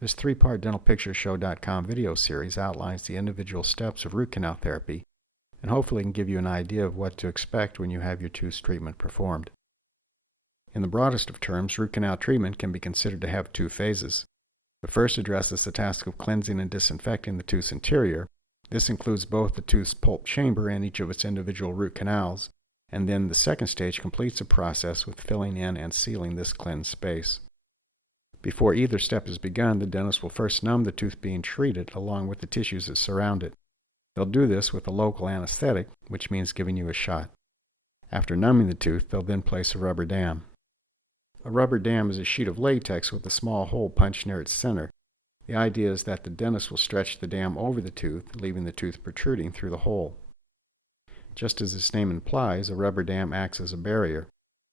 This three-part Dental-Picture-Show.com video series outlines the individual steps of root canal therapy and hopefully can give you an idea of what to expect when you have your tooth treatment performed. In the broadest of terms, root canal treatment can be considered to have two phases. The first addresses the task of cleansing and disinfecting the tooth's interior. This includes both the tooth's pulp chamber and each of its individual root canals, and then the second stage completes the process with filling in and sealing this cleansed space. Before either step is begun, the dentist will first numb the tooth being treated along with the tissues that surround it. They'll do this with a local anesthetic, which means giving you a shot. After numbing the tooth, they'll then place a rubber dam. A rubber dam is a sheet of latex with a small hole punched near its center. The idea is that the dentist will stretch the dam over the tooth, leaving the tooth protruding through the hole. Just as its name implies, a rubber dam acts as a barrier.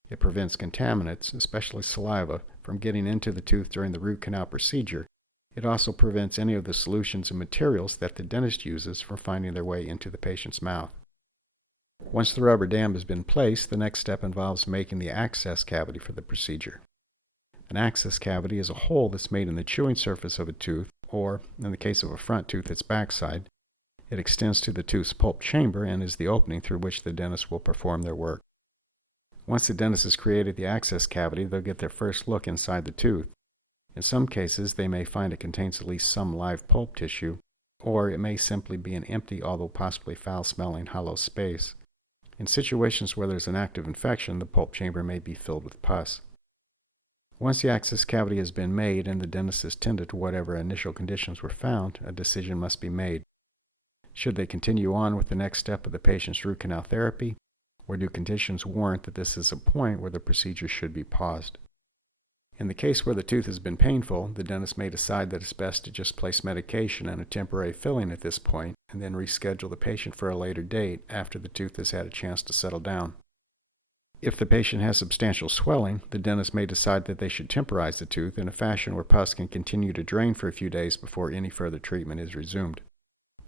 It prevents contaminants, especially saliva, from getting into the tooth during the root canal procedure. It also prevents any of the solutions and materials that the dentist uses from finding their way into the patient's mouth. Once the rubber dam has been placed, the next step involves making the access cavity for the procedure. An access cavity is a hole that's made in the chewing surface of a tooth, or, in the case of a front tooth, its backside. It extends to the tooth's pulp chamber and is the opening through which the dentist will perform their work. Once the dentist has created the access cavity, they'll get their first look inside the tooth. In some cases, they may find it contains at least some live pulp tissue, or it may simply be an empty, although possibly foul-smelling, hollow space. In situations where there's an active infection, the pulp chamber may be filled with pus. Once the access cavity has been made and the dentist has tended to whatever initial conditions were found, a decision must be made. Should they continue on with the next step of the patient's root canal therapy, or do conditions warrant that this is a point where the procedure should be paused? In the case where the tooth has been painful, the dentist may decide that it's best to just place medication and a temporary filling at this point, and then reschedule the patient for a later date after the tooth has had a chance to settle down. If the patient has substantial swelling, the dentist may decide that they should temporize the tooth in a fashion where pus can continue to drain for a few days before any further treatment is resumed.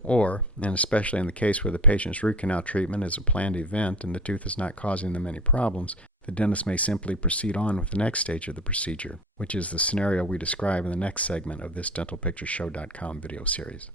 Or, and especially in the case where the patient's root canal treatment is a planned event and the tooth is not causing them any problems, the dentist may simply proceed on with the next stage of the procedure, which is the scenario we describe in the next segment of this Dental-Picture-Show.com video series.